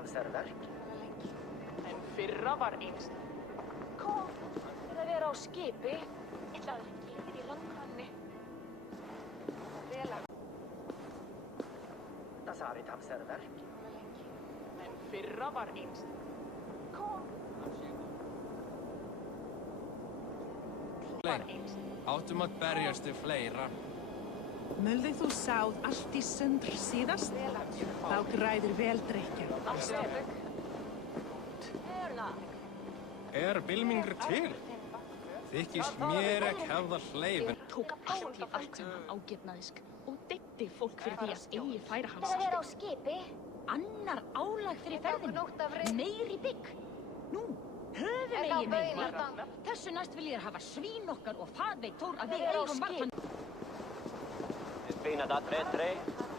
hamsterverk. En fyrra var einst. Kom, fyrir að vera á skipi. Ætlaði ekki yfir í landkanni. Vel að Tasarit hamsterverk. En fyrra var einst. kom. Var einst. Áttum að berjast við fleira. Mulði þú sáð allt í sundr síðast? Þá græðir vel dreykja. Afstöðug. Hörna. Bylmingr til? Þykist mér ekki hefða hleifin. Tók allt í allt sem hann ágefnaðisk og deyddi fólk fyrir því að eigi færa hans. Fyrir að vera á skipi. Annar álag fyrir ferðinu. Meiri bygg. Nú, höfum Er eigi það meiri. baunar? Þessu næst vil ég hafa svín okkar og það veit Þór að við Fyrir að vera á eigum vartan. Spina da 3-3.